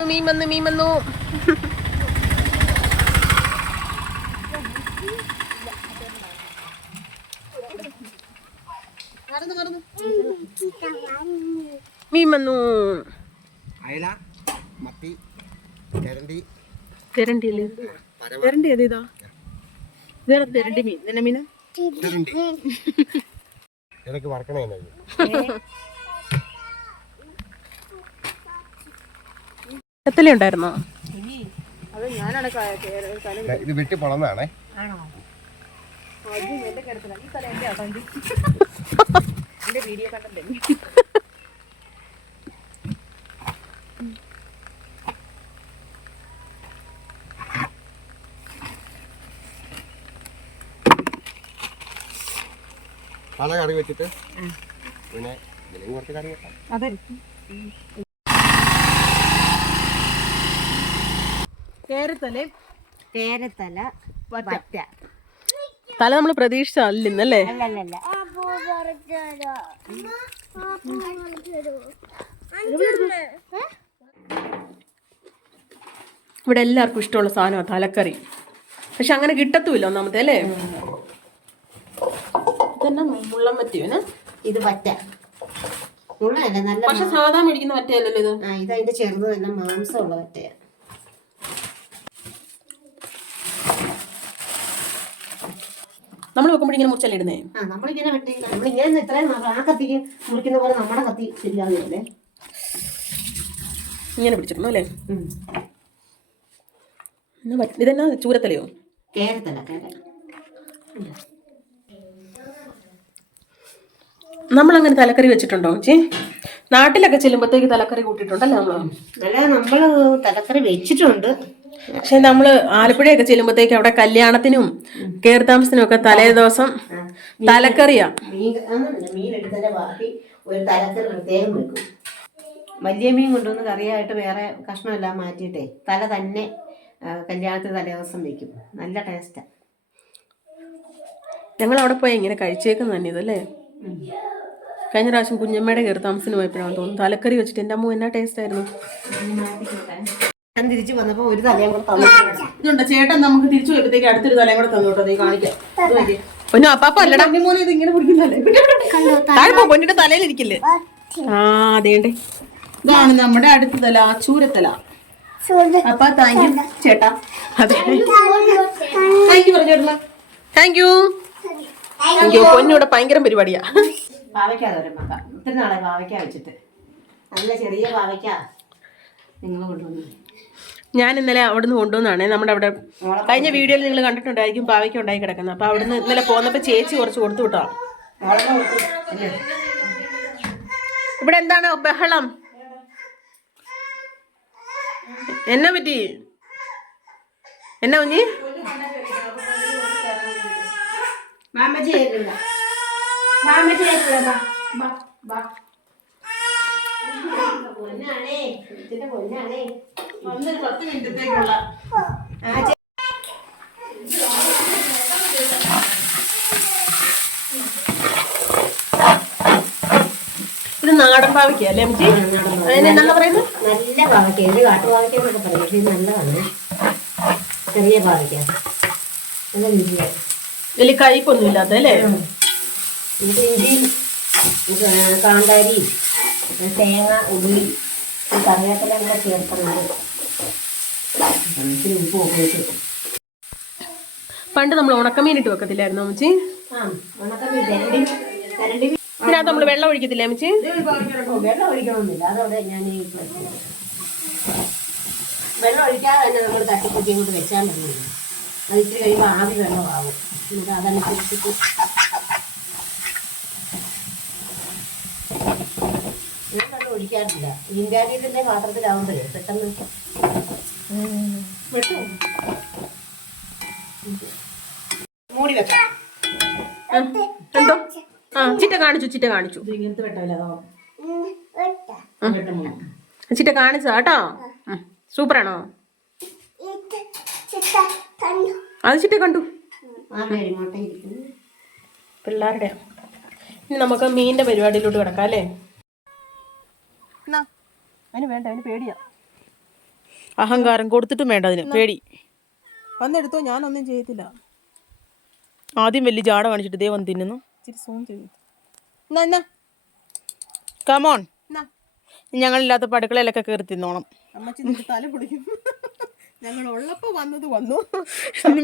മീൻ വന്നു മീൻ വന്നു. മീൻ വന്നു. അയല മത്തി തെരണ്ടി. തിരണ്ടിയല്ലേ തിരണ്ടി ഏത് ഇതാ? വേറെ തെരണ്ടി മീൻ? നിന്നെ മീന ഇടയ്ക്ക് വറക്കണേ എന്നെ ഇത്. എത്തലേ ഉണ്ടായിരുന്നോ? ഇത് വെട്ടി പൊളന്നാണേ. പല കറി വെച്ചിട്ട് പിന്നെ കുറച്ച് കറി വെക്കാം. അതെ. പേരത്തല വറ്റ. തല നമ്മൾ പ്രതീക്ഷിച്ചല്ല ഇന്നല്ലേ അല്ലല്ലല്ല ഇവിടെ എല്ലാവർക്കും ഇഷ്ടമുള്ള സാധനമാണ് തലക്കറി. പക്ഷെ അങ്ങനെ കിട്ടത്തുമില്ല ഒന്നാമത്തെ അല്ലേ? ഇതെന്നാ മുള്ളം പറ്റിയോന് ഇത് വറ്റ. മുള്ളല്ല നല്ല പക്ഷെ സാധാ മേടിക്കുന്ന വറ്റയല്ലല്ലോ ഇത്? ആ ഇത് അതിന്റെ ചെറുത് തന്നെ മാംസമുള്ള വറ്റയാ. നമ്മൾ വെക്കുമ്പോൾ ഇങ്ങനെ മുറിച്ചല്ലേ ഇടുന്നേ? ആ നമ്മളിങ്ങനെ വെട്ടി നമ്മളിങ്ങനെ ഇത്രയും നാ- ആ കത്തിക്ക് മുറിക്കുന്ന പോലെ നമ്മുടെ കത്തി ശരിയാകുന്നില്ലേ ഇങ്ങനെ പിടിച്ചിടണം അല്ലേ? ഇതെന്നാ ചൂരത്തലയോ? കേരത്തല നമ്മൾ അങ്ങനെ തലക്കറി വെച്ചിട്ടുണ്ടോ? ചേച്ചി നാട്ടിലൊക്കെ ചെല്ലുമ്പോഴത്തേക്ക് തലക്കറി കൂട്ടിയിട്ടുണ്ടല്ലേ നമ്മൾ അല്ല നമ്മൾ തലക്കറി വെച്ചിട്ടുണ്ട്. പക്ഷെ നമ്മൾ ആലപ്പുഴയൊക്കെ ചെല്ലുമ്പോഴത്തേക്ക് അവിടെ കല്യാണത്തിനും കയറി താമസത്തിനും ഒക്കെ തലേ ദിവസം തലക്കറിയാ. മീൻ അങ്ങനെ മീൻ ബാക്കി ഒരു തലക്കറി പ്രത്യേകം വെക്കും. വലിയ മീൻ കൊണ്ടുവന്ന് കറിയായിട്ട് വേറെ കഷ്ണമെല്ലാം മാറ്റിയിട്ടേ തല തന്നെ കല്യാണത്തിന് തലേ ദിവസം വെക്കും. നല്ല ടേസ്റ്റാ. ഞങ്ങൾ അവിടെ പോയി ഇങ്ങനെ കഴിച്ചേക്കുന്ന തന്നെ ഇതല്ലേ? കഴിഞ്ഞ പ്രാവശ്യം കുഞ്ഞമ്മയുടെ കയറി താമസത്തിന് പോയപ്പോഴാണ് തോന്നുന്നു. തലക്കറി വെച്ചിട്ട് എന്റെ അമ്മ എന്നാ ടേസ്റ്റ് ആയിരുന്നു? ഞാൻ തിരിച്ചു വന്നപ്പോ ഒരു തലയും കൂടെ തന്നു. ഇതുണ്ട്? ചേട്ടൻ നമുക്ക് തിരിച്ചു വരുമ്പോഴത്തേക്ക് അടുത്തൊരു തലയും കൂടെ തന്നു കേട്ടോ. നീ കാണിക്കാം. പൊന്നു അപ്പാപ്പ അല്ലടാ. മോനെ ഇത് ഇങ്ങനെ പിടിക്കുന്നല്ലേ പൊന്നിന്റെ തലയിൽ ഇരിക്കില്ലേ? ആ അതേണ്ടേ ഇതാണ് നമ്മുടെ അടുത്ത തല ചൂരത്തല. അപ്പൊ താങ്ക് യു ചേട്ടാ. അതെ. താങ്ക് യു പറഞ്ഞു ചേട്ടന്. താങ്ക് യു താങ്ക് യു പൊന്നിവിടെ ഭയങ്കര പരിപാടിയാ. ഇത്ര തോരൻ വെക്കാം. ഒത്തിരി നാളെ പാവയ്ക്ക വെച്ചിട്ട്. നല്ല ചെറിയ പാവയ്ക്ക. നിങ്ങൾ കൊണ്ടുവന്നു. ഞാൻ ഇന്നലെ അവിടുന്ന് കൊണ്ടുവന്നാണ്. നമ്മുടെ അവിടെ കഴിഞ്ഞ വീഡിയോയിൽ നിങ്ങൾ കണ്ടിട്ടുണ്ടായിരിക്കും പാവയ്ക്ക് ഉണ്ടായി കിടക്കുന്നത്. അപ്പൊ അവിടുന്ന് ഇന്നലെ പോന്നപ്പോ ചേച്ചി കുറച്ച് കൊടുത്തു വിട്ടോ ഇവിടെ എന്താണ് ബഹളം? എന്നെ പറ്റി? എന്നാ കുഞ്ഞി? ബാ പൊന്നാണേ. പത്ത് മിനിറ്റത്തേക്കുള്ള ഇത് നാടൻ പാവയ്ക്ക അല്ലേ അമ്മച്ചി? അതിനെന്താ പറയുന്നത്? നല്ല പാവയ്ക്ക. ഇത് കാട്ടുപാവയ്ക്ക എന്നൊക്കെ പറയും. പക്ഷേ ഇത് നല്ലതാണ്. ചെറിയ പാവയ്ക്ക. നല്ല രുചിയാണ് ഇതിൽ കയ്പൊന്നും ഇല്ലാത്ത അല്ലേ ഇത് തേങ്ങ ഉള്ളി കറിവേപ്പില കൂടെ ചേർക്കുന്നുണ്ട്. ഇച്ചിരി ഉപ്പ് ഉപയോഗിച്ചു പണ്ട് നമ്മൾ ഉണക്കമീൻ ഇട്ട് വെക്കത്തില്ലായിരുന്നു അമ്മച്ചി ഇതിനകത്ത് നമ്മൾ വെള്ളം ഒഴിക്കത്തില്ലേ അമ്മച്ചി? വെള്ളം ഒഴിക്കണമെന്നില്ല. അതവിടെ ഞാൻ വെള്ളം ഒഴിക്കാതെ തന്നെ നമ്മൾ തട്ടിപ്പൊട്ടി ഇങ്ങോട്ട് വെച്ചാൽ മതി. അത് ഇച്ചിരി കഴിയുമ്പോൾ ആവി വെള്ളമാകും എന്നിട്ട് അതനുസരിച്ചിട്ട് ഞാൻ വെള്ളം ഒഴിക്കാറില്ല. ഈങ്കാരിയത്തിന്റെ പാത്രത്തിലാവുമ്പോഴേ പെട്ടെന്ന് മൂടി വെക്കാം ആ, എന്തോ? ആ ചിറ്റ കാണിച്ചു ചിറ്റ കാണിച്ചു. ഇങ്ങനത്തെ വെട്ടമില്ല ചിറ്റ കാണിച്ചതാ കേട്ടോ. സൂപ്പറാണോ? അത് ചിറ്റ കണ്ടു. ആ കഴിമോട്ടെ ഇരിക്കുന്നു. പിള്ളേരുടെ. ഇനി നമുക്ക് മീനിന്റെ പരിപാടിയിലോട്ട് കിടക്കാം അല്ലേ? അതിന് വേണ്ട അതിന് പേടിയാ. അഹങ്കാരം കൊടുത്തിട്ടും വേണ്ട അതിന്. പേടി. വന്നെടുത്തോ ഞാനൊന്നും ചെയ്യത്തില്ല. ആദ്യം വലിയ ജാട കാണിച്ചിട്ട് ദേ വന്ന് തിന്നുന്നു. കമോൺ ഞങ്ങളില്ലാത്ത പടുക്കളയിലൊക്കെ കയറി തിന്നോണം. തല പിടിക്കും ഞങ്ങൾ ഉള്ളപ്പോ വന്നത് വന്നു.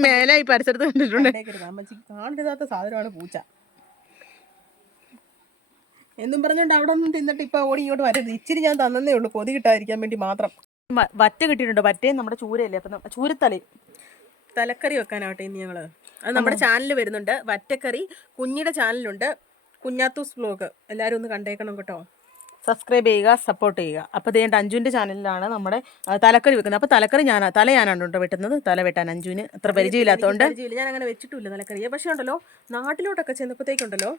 മേലെ ഈ പരിസരത്ത് കണ്ടിട്ടുണ്ട്. അമ്മച്ചി കാണരുതാത്ത സാധനമാണ് പൂച്ച. എന്നും പറഞ്ഞോണ്ട് അവിടെ ഒന്നും തിന്നിട്ട് ഇപ്പൊ ഓടി ഇങ്ങോട്ട് വരരുത്. ഇച്ചിരി ഞാൻ തന്നേ ഉള്ളൂ. കൊതി കിട്ടാതിരിക്കാൻ വേണ്ടി മാത്രം. വറ്റ കിട്ടിയിട്ടുണ്ട്. വറ്റേ നമ്മുടെ ചൂരയല്ലേ? അപ്പം ചൂരത്തലി തലക്കറി വെക്കാനാവട്ടെ ഇനി ഞങ്ങൾ. അത് നമ്മുടെ ചാനലിൽ വരുന്നുണ്ട്. വറ്റക്കറി കുഞ്ഞിയുടെ ചാനലുണ്ട് കുഞ്ഞാത്തൂസ് ബ്ലോഗ് എല്ലാവരും ഒന്ന് കണ്ടേക്കണം കേട്ടോ. സബ്സ്ക്രൈബ് ചെയ്യുക സപ്പോർട്ട് ചെയ്യുക. അപ്പോൾ ഇതേണ്ട അഞ്ജുവിന്റെ ചാനലിലാണ് നമ്മുടെ തലക്കറി വെക്കുന്നത്. അപ്പോൾ തലക്കറി ഞാൻ തല ഞാനാണ് കേട്ടോ വെട്ടുന്നത്. തല വെട്ടാൻ അഞ്ജുവിന് അത്ര പരിചയമില്ലാത്തതുകൊണ്ട് ഞാൻ അങ്ങനെ വെച്ചിട്ടില്ല തലക്കറി പക്ഷേ ഉണ്ടല്ലോ നാട്ടിലോട്ടൊക്കെ ചെന്നപ്പോഴത്തേക്കുണ്ടല്ലോ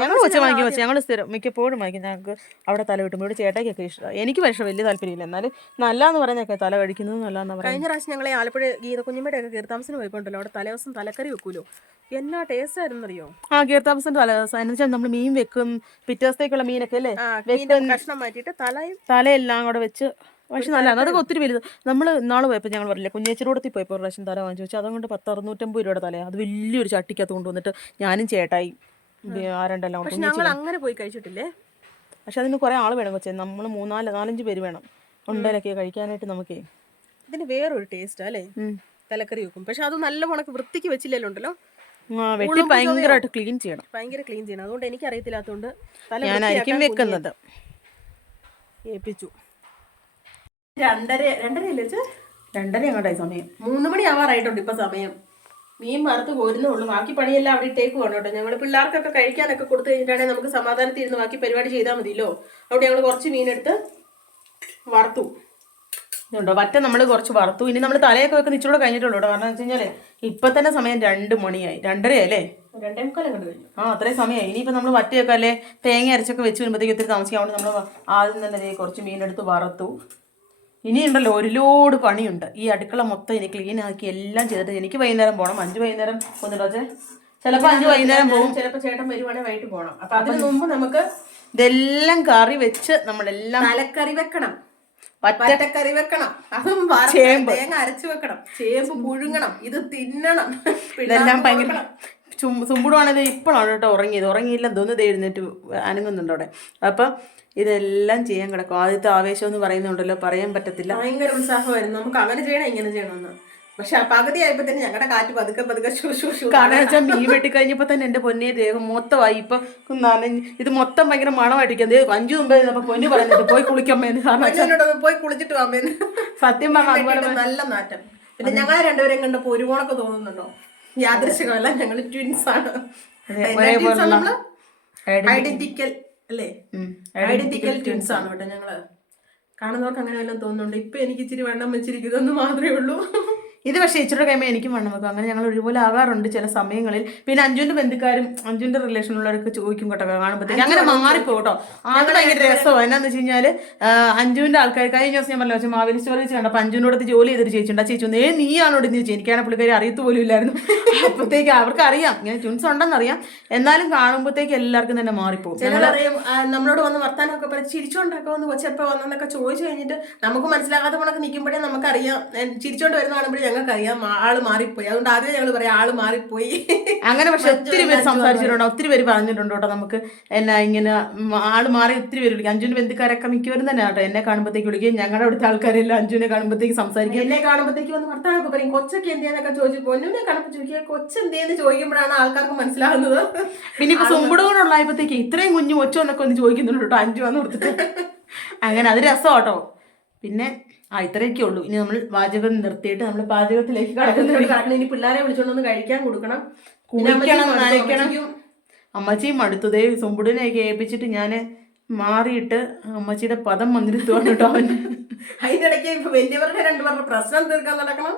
ഞങ്ങൾ വെച്ച് വാങ്ങിക്കും വെച്ച് ഞങ്ങൾ സ്ഥിരം മിക്കപ്പോഴും വാങ്ങിക്കും. ഞങ്ങൾക്ക് അവിടെ തല വെട്ടുമ്പോൾ ഇവിടെ ചേട്ടയ്ക്കൊക്കെ ഇഷ്ടമാണ് എനിക്ക് പക്ഷേ വലിയ താല്പര്യമില്ല. എന്നാലും നല്ലതെന്ന് പറഞ്ഞൊക്കെ തല കഴിക്കുന്നത് നല്ലതെന്ന് പറയുന്നത്. കഴിഞ്ഞ പ്രാവശ്യം ഞങ്ങളെ ആലപ്പുഴ ഗീത കുഞ്ഞമ്മയുടെ ഒക്കെ കീർത്താമസിന് പോയിക്കൊണ്ടല്ലോ. അവിടെ തലേദിവസം തലക്കറി വെക്കുമല്ലോ എന്നാ ടേസ്റ്റ് ആയിരുന്നറിയോ? ആ കീർത്താമസിന്റെ തല ദിവസം. എന്ന് വെച്ചാൽ നമ്മൾ മീൻ വെക്കും. പിറ്റേ ദിവസത്തേക്കുള്ള മീനൊക്കെ അല്ലേ? ആ മീന്റെ കഷ്ണം മാറ്റിയിട്ട് തലയും തലയെല്ലാം കൂടെ വെച്ച് പക്ഷെ നല്ലതാണ്. അതൊക്കെ ഒത്തിരി വലുത്. നമ്മൾ നാളെ പോയപ്പോൾ ഞങ്ങൾ പറഞ്ഞില്ല കുഞ്ഞേച്ചിരോടത്തിൽ പോയപ്പോൾ പ്രാവശ്യം തല വാങ്ങിച്ചു. വെച്ചാൽ അതുകൊണ്ട് പത്ത് അറുന്നൂറ്റമ്പത് രൂപയുടെ തലയാണ് അത് വലിയൊരു ചട്ടിക്കകത്ത് കൊണ്ടുവന്നിട്ട് ഞാനും ചേട്ടായി ആരണ്ടെല്ലാം ഞങ്ങൾ അങ്ങനെ പോയി കഴിച്ചിട്ടില്ലേ? പക്ഷെ അതിന് കുറേ ആൾ വേണം കൊച്ചേ. നമ്മൾ മൂന്നാൽ നാലഞ്ച് പേര് വേണം. ഉണ്ടേലൊക്കെ കഴിക്കാനായിട്ട് നമുക്കേ ഇതിന് വേറൊരു ടേസ്റ്റ് അല്ലേ? തലക്കറി വെക്കും. പക്ഷെ അത് നല്ല ഉണക്ക് വൃത്തിക്ക് വെച്ചില്ലല്ലോ ഉണ്ടല്ലോ വെട്ടി ഭയങ്കരമായിട്ട് ക്ലീൻ ചെയ്യണം. ഭയങ്കര ക്ലീൻ ചെയ്യണം. അതുകൊണ്ട് എനിക്ക് അറിയത്തില്ലാത്തതുകൊണ്ട് തല ഞാനായിരിക്കും വെക്കുന്നത്. ഏൽപ്പിച്ചു. രണ്ടര രണ്ടര അല്ലേ രണ്ടര അങ്ങോട്ടായി സമയം? മൂന്ന് മണി ആവാറായിട്ടുണ്ട് ഇപ്പൊ സമയം. മീൻ വറുത്ത് പോരുന്നേ ഉള്ളൂ. ബാക്കി പണിയെല്ലാം അവിടെ ഇട്ടേക്ക് വേണം കേട്ടോ. ഞങ്ങൾ പിള്ളേർക്കൊക്കെ കഴിക്കാനൊക്കെ കൊടുത്തു കഴിഞ്ഞിട്ടാണെങ്കിൽ നമുക്ക് സമാധാനത്തിൽ ഇരുന്ന് ബാക്കി പരിപാടി ചെയ്താൽ മതിയല്ലോ. അവിടെ ഞങ്ങൾ കുറച്ച് മീനെടുത്ത് വറുത്തു. ഇതുണ്ടോ പറ്റ നമ്മൾ കുറച്ച് വറുത്തു. ഇനി നമ്മൾ തലയൊക്കെ വെക്കുന്ന ഇച്ചിരൂടെ കഴിഞ്ഞിട്ടുള്ളൂ കേട്ടോ. കാരണം വെച്ച് കഴിഞ്ഞാൽ ഇപ്പം തന്നെ സമയം രണ്ട് മണിയായി. രണ്ടരയല്ലേ? രണ്ടേ മുക്കാലം കണ്ടു കഴിഞ്ഞു. ആ അത്രയും സമയമായി ഇനിയിപ്പോൾ നമ്മൾ വറ്റയൊക്കെ അല്ലേ തേങ്ങ അരച്ചൊക്കെ വെച്ച് വരുമ്പോഴത്തേക്ക് ഒത്തിരി താമസിക്കാൻ നമ്മൾ ആദ്യം തന്നെ കുറച്ച് മീനെടുത്ത് വറുത്തു. ഇനിയുണ്ടല്ലോ ഒരുപാട് പണിയുണ്ട്. ഈ അടുക്കള മൊത്തം ഇനി ക്ലീൻ ആക്കി എല്ലാം ചെയ്തിട്ട് എനിക്ക് വൈകുന്നേരം പോകണം അഞ്ചു വൈകുന്നേരം ഒന്നുണ്ടോ ചേ ചിലപ്പോൾ അഞ്ച് വൈകുന്നേരം പോകും ചിലപ്പോ ചേട്ടൻ വരുവാണെങ്കിൽ വൈകിട്ട് പോകണം അപ്പൊ അതിന് മുമ്പ് നമുക്ക് ഇതെല്ലാം കറി വെച്ച് നമ്മളെല്ലാം തലക്കറി വെക്കണം. പച്ചക്കറി വെക്കണം. അതും തേങ്ങ അരച്ചു വെക്കണം. ചേമ്പ് പുഴുങ്ങണം. ഇത് തിന്നണം. ഇതെല്ലാം ഭയങ്കര കൊടുക്കണം. ചും സുമ്പുടുവാണെങ്കിൽ ഇപ്പോഴാണ് കേട്ടോ ഉറങ്ങിയത്. ഉറങ്ങിയില്ല തോന്നുന്നത് എഴുന്നേറ്റ് അനങ്ങുന്നുണ്ട് അവിടെ. അപ്പം ഇതെല്ലാം ചെയ്യാൻ കിടക്കും. ആദ്യത്തെ ആവേശം എന്ന് പറയുന്നുണ്ടല്ലോ. പറയാൻ പറ്റത്തില്ല. ഭയങ്കര ഉത്സാഹമായിരുന്നു. നമുക്ക് അങ്ങനെ ചെയ്യണം ഇങ്ങനെ ചെയ്യണമെന്ന് പക്ഷെ ആ പകുതി ആയപ്പോ തന്നെ ഞങ്ങളുടെ കാറ്റ് പതുക്കെ പതുക്കെ കാരണം വെച്ചാൽ മീൻ വെട്ടി കഴിഞ്ഞപ്പോൾ തന്നെ എന്റെ പൊന്നേ ദേഹം മൊത്തമായി. ഇപ്പൊ ഇത് മൊത്തം ഭയങ്കര മണമായിട്ടിരിക്കും ദേ അഞ്ചു മുമ്പേ അപ്പൊ പൊന്നു പറയുന്നുണ്ട് പോയി കുളിക്കമ്മേന്ന് കാരണം പോയി കുളിച്ചിട്ട് വാമേന്ന് സത്യം പറഞ്ഞാൽ നല്ല നാറ്റം. പിന്നെ ഞങ്ങൾ രണ്ടുപേരെയും കണ്ടപ്പോ ഒരു കോണൊക്കെ തോന്നുന്നുണ്ടോ യാദൃശികമല്ല ഞങ്ങൾ ട്വിൻസ് ആണ്. ഐഡന്റിക്കൽ അല്ലേ? ഐഡന്റിക്കൽ ട്വിൻസ് ആണ് കേട്ടോ ഞങ്ങൾ. കാണുന്നവർക്ക് അങ്ങനെ വല്ലതും തോന്നുന്നുണ്ട്? ഇപ്പൊ എനിക്ക് ഇച്ചിരി വണ്ണം വെച്ചിരിക്കുന്നതെന്ന് മാത്രമേ ഉള്ളൂ. ഇത് പക്ഷേ ഇച്ചിരി കഴിയുമ്പോൾ എനിക്കും വണ്ണം വെക്കും. അങ്ങനെ ഞങ്ങൾ ഒരുപോലെ ആകാറുണ്ട് ചില സമയങ്ങളിൽ. പിന്നെ അഞ്ജുവിന്റെ ബന്ധുക്കാരും അഞ്ജുവിന്റെ റിലേഷനുള്ളവരൊക്കെ ചോദിക്കും കേട്ടോ കാണുമ്പോഴത്തേക്ക് അങ്ങനെ മാറിപ്പോ കേട്ടോ. അത് ഭയങ്കര രസമാണ് എന്നാന്ന് വെച്ച് കഴിഞ്ഞാൽ അഞ്ചുവിന്റെ ആൾക്കാർ കഴിഞ്ഞ ദിവസം ഞാൻ പറഞ്ഞു വെച്ചാൽ മാവേലി സ്റ്റോറി വെച്ച് കണ്ടപ്പോൾ അടുത്ത് ജോലി ചെയ്തൊരു ചേച്ചിയുണ്ട്. ആ ചേച്ചി ഏ നീയാണോട് എന്ന് ചേച്ചി എനിക്കാണ് പുള്ളിക്കാരി അറിയത്ത് പോലും ഇല്ലായിരുന്നു. അപ്പോഴത്തേക്ക് അവർക്ക് അറിയാം ഇങ്ങനെ ട്യൂൺസ് ഉണ്ടെന്ന് അറിയാം. എന്നാലും കാണുമ്പോഴത്തേക്ക് എല്ലാവർക്കും തന്നെ മാറിപ്പോകും. നമ്മളോട് വന്ന് വർത്താനമൊക്കെ പറഞ്ഞ് ചിരിച്ചോണ്ടൊക്കെ കൊച്ചെപ്പോ വന്നെന്നൊക്കെ ചോദിച്ചു കഴിഞ്ഞിട്ട് നമുക്ക് മനസ്സിലാകാത്ത കണക്ക് നിൽക്കുമ്പോഴേ നമുക്കറിയാം. ചിരിച്ചോണ്ട് വരുന്ന കാണുമ്പോഴേ ഞങ്ങൾക്ക് അറിയാം ആൾ മാറിപ്പോയി. അതുകൊണ്ട് ആദ്യം ഞങ്ങൾ പറയാം ആൾ മാറിപ്പോയി. അങ്ങനെ പക്ഷെ ഒത്തിരി പേര് സംസാരിച്ചിട്ടുണ്ട്. ഒത്തിരി പേര് പറഞ്ഞിട്ടുണ്ട് കേട്ടോ നമുക്ക്. എന്നാ ഇങ്ങനെ ആൾ മാറി ഒത്തിരി പേര് വിളിക്കും. അഞ്ജുവിന്റെ ബന്ധുക്കാരൊക്കെ മിക്കവരും തന്നെ കേട്ടോ എന്നെ കാണുമ്പോഴത്തേക്ക് വിളിക്കുകയും ഞങ്ങളുടെ അവിടുത്തെ ആൾക്കാരെല്ലാം അഞ്ജുവിനെ കാണുമ്പോഴത്തേക്ക് സംസാരിക്കും. എന്നെ കാണുമ്പോഴത്തേക്ക് വന്ന് വർത്താനൊക്കെ പറയും കൊച്ചൊക്കെ എന്തിയാന്നൊക്കെ ചോദിച്ചു പൊന്നുനെ കാണുമ്പോൾ ചോദിക്കുക കൊച്ചെന്തേന്ന് ചോദിക്കുമ്പോഴാണ് ആൾക്കാർക്ക് മനസ്സിലാകുന്നത് പിന്നെ ഇപ്പൊ സുമ്പുടൂടുള്ളായപ്പോഴത്തേക്ക് ഇത്രയും കുഞ്ഞു ഒച്ചോ എന്നൊക്കെ ഒന്ന് ചോദിക്കുന്നുണ്ട് കേട്ടോ അഞ്ചു വന്ന് കൊടുത്തിട്ട്. അങ്ങനെ അത് രസം കേട്ടോ. പിന്നെ ആ ഇത്രയൊക്കെ ഉള്ളൂ. ഇനി നമ്മൾ പാചകം നിർത്തിയിട്ട് നമ്മൾ പാചകത്തിലേക്ക് കടക്കുന്നതിന് കാരണം ഇനി പിള്ളേരെ വിളിച്ചോണ്ടൊന്ന് കഴിക്കാൻ കൊടുക്കണം. കുടിക്കണം കുളിക്കണം നനയ്ക്കണം. അമ്മച്ചിയും അടുത്തതേ സുമ്പുടിനെയൊക്കെ ഏൽപ്പിച്ചിട്ട് ഞാൻ മാറിയിട്ട് അമ്മച്ചിയുടെ പദം വന്നിരുത്തുവാണ് കേട്ടോ അവൻ. അതിന്റെ ഇടയ്ക്ക് വലിയവരുടെ രണ്ടുപേരുടെ പ്രശ്നം തീർക്കാൻ നടക്കണം?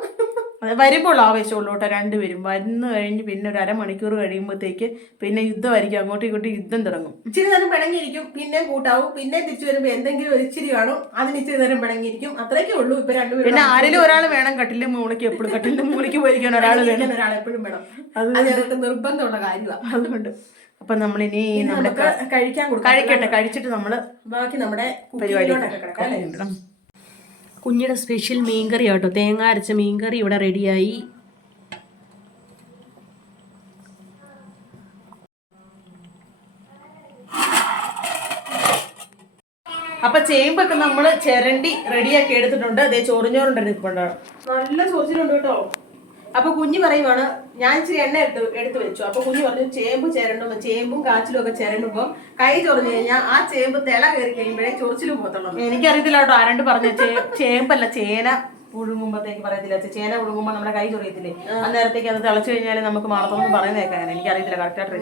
അത് വരുമ്പോൾ ആവേശമുള്ളൂ കേട്ടോ രണ്ടുപേരും. വന്നു കഴിഞ്ഞ് പിന്നെ ഒരു അരമണിക്കൂർ കഴിയുമ്പോഴത്തേക്ക് പിന്നെ യുദ്ധമായിരിക്കും. അങ്ങോട്ടും ഇങ്ങോട്ടും യുദ്ധം തുടങ്ങും. ഇച്ചിരി നേരം പിണങ്ങിയിരിക്കും. പിന്നെ കൂട്ടാവും. പിന്നെ തിരിച്ചു വരുമ്പോൾ എന്തെങ്കിലും ഒരു ഇച്ചിരി കാണും. അതിന് ഇച്ചിരി നേരം പിണങ്ങിയിരിക്കും. അത്രയൊക്കെ ഉള്ളൂ ഇപ്പൊ രണ്ടുപേരും പിന്നെ ആരെങ്കിലും ഒരാൾ വേണം. കട്ടിലിന്റെ മൂളയ്ക്ക് എപ്പോഴും. കട്ടിലിന്റെ മൂളയ്ക്ക് പോയിരിക്കാൻ ഒരാൾ വേണം. ഒരാൾ എപ്പോഴും വേണം. അത് നിർബന്ധമുള്ള കാര്യമാണ് അതുകൊണ്ട് അപ്പൊ നമ്മളിനി ഇനി നമുക്ക് കഴിക്കാൻ കഴിക്കട്ടെ കഴിച്ചിട്ട് നമ്മൾ ബാക്കി നമ്മുടെ പരിപാടി കുഞ്ഞിയുടെ സ്പെഷ്യൽ മീൻകറി കേട്ടോ തേങ്ങ അരച്ച മീൻകറി ഇവിടെ റെഡിയായി. അപ്പൊ ചേമ്പൊക്കെ നമ്മൾ ചിരണ്ടി റെഡിയാക്കി എടുത്തിട്ടുണ്ട്. അതേ ചോറിഞ്ഞോറുണ്ട് നിൽപ്പുണ്ടാവും നല്ല ചോറിച്ചിട്ടുണ്ട് കേട്ടോ. അപ്പൊ കുഞ്ഞു പറയുവാണ് ഞാൻ ഇച്ചിരി എണ്ണ എടുത്ത് എടുത്തു വെച്ചു. അപ്പൊ കുഞ്ഞു പറഞ്ഞു ചേമ്പ് ചിരണ്ടുമ്പോ ചേമ്പും കാച്ചിലും ഒക്കെ ചേരണ്ടുമ്പോ കൈ ചൊറിഞ്ഞു കഴിഞ്ഞാൽ ആ ചേമ്പ് തിള കയറി കഴിയുമ്പോഴേ ചൊറിച്ചിലും പോകത്തുള്ളൂ. എനിക്കറിയത്തില്ല കേട്ടോ ആരണ്ട് പറഞ്ഞു. ചേമ്പല്ല ചേന പുഴുങ്ങുമ്പോഴത്തേക്ക് പറയത്തില്ല. ചേന പുഴുങ്ങുമ്പോൾ നമ്മുടെ കൈ ചൊറിയത്തില്ലേ? അന്നേരത്തേക്ക് അത് തിളച്ചു കഴിഞ്ഞാൽ നമുക്ക് മാറത്തോന്ന് പറയുന്നത് കേൾക്കാൻ എനിക്കറിയത്തില്ല കറക്റ്റ് ആയിട്ട്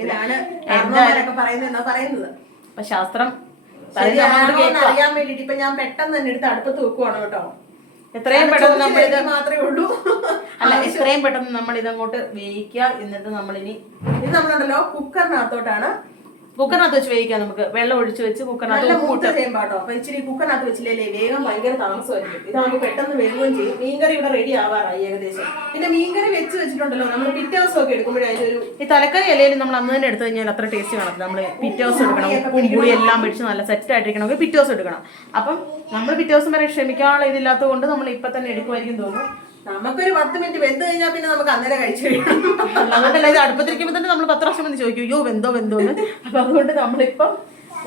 അപ്പൊ ശാസ്ത്രം അറിയാൻ വേണ്ടിട്ട് ഇപ്പൊ ഞാൻ പെട്ടെന്ന് തന്നെ എടുത്ത് അടുപ്പത്ത് വെക്കുവാണ് കേട്ടോ. എത്രയും പെട്ടെന്ന് നമ്മൾ ഇത് മാത്രമേ ഉള്ളൂ. അല്ല എത്രയും പെട്ടെന്ന് നമ്മൾ ഇതങ്ങോട്ട് വേവിക്കുക എന്നിട്ട് നമ്മളിനി ഇത് നമ്മളുണ്ടല്ലോ കുക്കറിനകത്തോട്ടാണ് കുക്കറിനകത്ത് വെച്ച് വേവിക്കാം നമുക്ക്. വെള്ളം ഒഴിച്ച് വെച്ച് കുക്കറിനകത്ത് നല്ല മൂത്ത ചെയ്യുമ്പോട്ടോ അപ്പൊ ഇച്ചിരി കുക്കറിനകത്ത് വെച്ചില്ലേ വേഗം ഭയങ്കര താമസമായിരിക്കും. ഇതാകുമ്പോൾ പെട്ടെന്ന് വേവുകയും ചെയ്യും. മീൻകറി ഇവിടെ റെഡി ആവാറായി ഏകദേശം. പിന്നെ മീൻകറി വെച്ച് വെച്ചിട്ടുണ്ടല്ലോ നമ്മൾ പിറ്റേ ദിവസം ഒക്കെ എടുക്കുമ്പോഴേ ഒരു ഈ തലക്കറി ഇലയിൽ നമ്മൾ അന്ന് തന്നെ എടുത്തു കഴിഞ്ഞാൽ അത്ര ടേസ്റ്റ് കാണത്തില്ല നമ്മൾ പിറ്റേ ദിവസം എടുക്കണം. ഉപ്പും പുളി എല്ലാം പിടിച്ച് നല്ല സെറ്റ് ആയിട്ടിരിക്കണമെങ്കിൽ പിറ്റേ ദിവസം എടുക്കണം. അപ്പം നമ്മൾ പിറ്റേ ദിവസം വരെ ക്ഷമിക്കാനുള്ള ഇതില്ലാത്തത് കൊണ്ട് നമ്മൾ ഇപ്പൊ തന്നെ എടുക്കുമായിരിക്കും തോന്നുന്നു. നമുക്കൊരു പത്ത് മിനിറ്റ് വെന്ത് കഴിഞ്ഞാൽ പിന്നെ നമുക്ക് അന്നേരം കഴിച്ചു അതുകൊണ്ടല്ല ഇത് അടുപ്പത്തിരിക്കുമ്പോൾ തന്നെ നമ്മൾ പത്ത് പ്രാവശ്യം വന്ന് ചോദിക്കും അയ്യോ വെന്തോ വെന്തോ എന്ന്. അപ്പൊ അതുകൊണ്ട് നമ്മളിപ്പം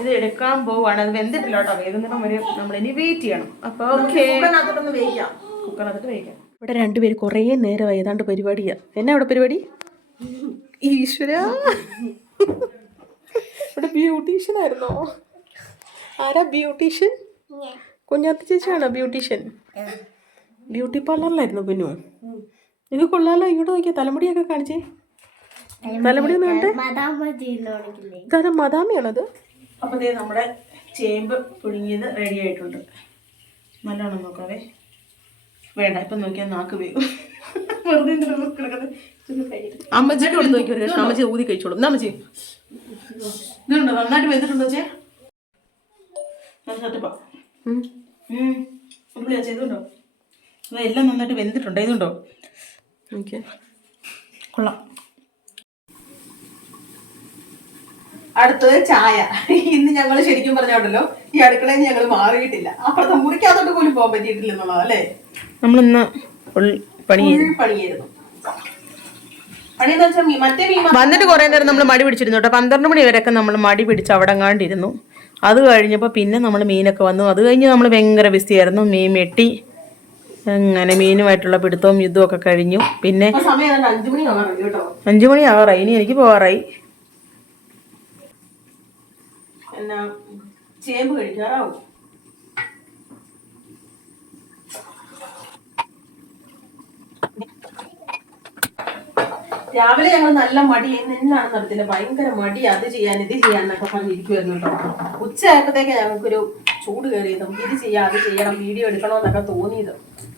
ഇത് എടുക്കാൻ പോവാണ്. അത് വെന്തിട്ടില്ല കേട്ടോ. വേഗം വരെ നമ്മൾ ഇനി വെയിറ്റ് ചെയ്യണം. അപ്പൊ ഓക്കെ കുക്കറിനകത്തോട്ടൊന്ന് വേവിക്കാം. കുക്കറിനകത്ത് വേവിക്കാം. ഇവിടെ രണ്ടുപേര് കുറേ നേരം ഏതാണ്ട് പരിപാടിയാ. എന്നാ ഇവിടെ പരിപാടി? ഈശ്വര. ഇവിടെ ബ്യൂട്ടീഷ്യൻ ആയിരുന്നോ? ആരാ ബ്യൂട്ടീഷ്യൻ? കുഞ്ഞാത്തി ചേച്ചിയാണോ ബ്യൂട്ടീഷ്യൻ? ബ്യൂട്ടി പാർലറിലായിരുന്നു കുഞ്ഞു. ഇത് കൊള്ളാലോ? ഇങ്ങോട്ട് നോക്കിയ തലമുടിയൊക്കെ കാണിച്ചേ. തലമുടി ഒന്ന് കണ്ടേ? ഇതാരാ മദാമയാണത് അപ്പോൾ ദേ നമ്മുടെ ചേമ്പ് പുഴുങ്ങിയത് റെഡി ആയിട്ടുണ്ട്. നല്ലോണം നോക്കാവേ. വേണ്ട ഇപ്പം നോക്കിയാൽ നാക്ക് വേഗം വെറുതെ. അമ്മച്ചിക്ക് ഇവിടെ നോക്കി ഒരു കഷ്ണം. അമ്മച്ചി ഊതി കഴിച്ചോളും. എന്നാ അമ്മച്ചി? ഇതുണ്ടോ? നന്നായിട്ട് വെന്തിട്ടുണ്ടോ ചേ സത്യപ്പാ ഉള്ളിയാ ചെയ്തുണ്ടോ എല്ലാം നന്നായിട്ട് വെന്തിട്ടുണ്ട്. ഇതുണ്ടോ? ഓക്കെ. കൊള്ളാം. അടുത്തത് ചായ. ഇന്ന് ഞങ്ങൾ ശരിക്കും പറഞ്ഞോണ്ടല്ലോ ഈ അടുക്കളയിൽ ഞങ്ങൾ മാറിയിട്ടില്ല. അപ്പുറത്തെ മുറിക്കകത്തോട്ട് പോലും പോകാൻ പറ്റിയിട്ടില്ല എന്നുള്ളത് അല്ലേ? നമ്മളിന്ന് പണിയായിരുന്നു. വന്നിട്ട് കുറേ നേരം നമ്മൾ മടി പിടിച്ചിരുന്നു കേട്ടോ. പന്ത്രണ്ട് മണി വരെയൊക്കെ നമ്മൾ മടി പിടിച്ച് അവിടെ എങ്ങാണ്ടിരുന്നു അത് കഴിഞ്ഞപ്പോൾ പിന്നെ നമ്മൾ മീനൊക്കെ വന്നു. അത് കഴിഞ്ഞ് നമ്മൾ ഭയങ്കര ബിസിയായിരുന്നു മീൻ വെട്ടി. അങ്ങനെ മീനുമായിട്ടുള്ള പിടുത്തവും യുദ്ധവും ഒക്കെ കഴിഞ്ഞു. പിന്നെ അഞ്ചുമണി ആവാറായി ഇനി എനിക്ക് പോകാറായി എന്നാ ചേമ്പ് കഴിക്കാറാവും. രാവിലെ ഞങ്ങൾ നല്ല മടി. എന്നാണ് നടത്തില്ല. ഭയങ്കര മടി. അത് ചെയ്യാൻ ഇത് ചെയ്യാൻ എന്നൊക്കെ പറഞ്ഞിരിക്കുമായിരുന്നു കേട്ടോ. ഉച്ച ആയപ്പോഴത്തേക്ക് ഞങ്ങൾക്കൊരു ചൂട് കയറിയതും. ഇത് ചെയ്യാം അത് ചെയ്യണം വീഡിയോ എടുക്കണമെന്നൊക്കെ തോന്നിയത് അത് നോക്കണോ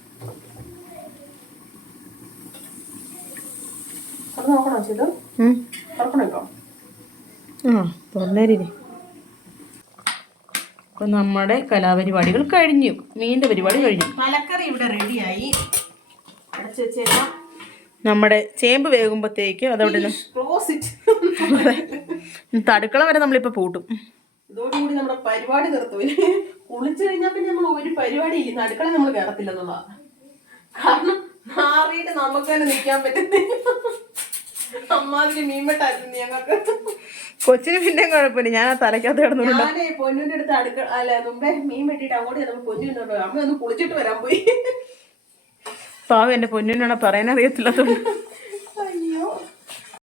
ചെയ്ത് ഉം. തുറക്കണോ ഇപ്പൊ ആ തുറന്നേരി അപ്പൊ നമ്മുടെ കലാപരിപാടികൾ കഴിഞ്ഞു. മീന്റെ പരിപാടി കഴിഞ്ഞു. മലക്കറി ഇവിടെ റെഡിയായി. അടച്ചു വെച്ചേക്കാം. നമ്മുടെ ചേമ്പ് വേകുമ്പോഴത്തേക്ക് അതവിടെ തടുക്കള വരെ നമ്മളിപ്പോൾ പൂട്ടും. ഇതോടുകൂടി നമ്മുടെ പരിപാടി നിർത്തും കുളിച്ചു കഴിഞ്ഞാൽ പിന്നെ നമ്മൾ ഒരു പരിപാടി ഇല്ല. അടുക്കള നമ്മൾ കയറത്തില്ലെന്നുള്ളതാ കാരണം മാറിയിട്ട് നമുക്ക് തന്നെ നിൽക്കാൻ പറ്റുന്നില്ല. അമ്മാതിരി മീൻവെട്ടായിരുന്നു ഞങ്ങൾക്ക് കൊച്ചിന് പിന്നെ കുഴപ്പമില്ല. ഞാൻ ആ തലയ്ക്കകത്ത് കിടന്നു ഞാനേ പൊന്നിന്റെ അടുത്ത് അടുക്ക അല്ല മുമ്പേ മീൻ വെട്ടിട്ട് അങ്ങോട്ട് ചെന്നപ്പോ പൊന്നു അമ്മ ഒന്ന് കുളിച്ചിട്ട് വരാൻ പോയി. പാവം എന്റെ പൊന്നിനാണ് പറയാനറിയത്തില്ലാത്തതുകൊണ്ട്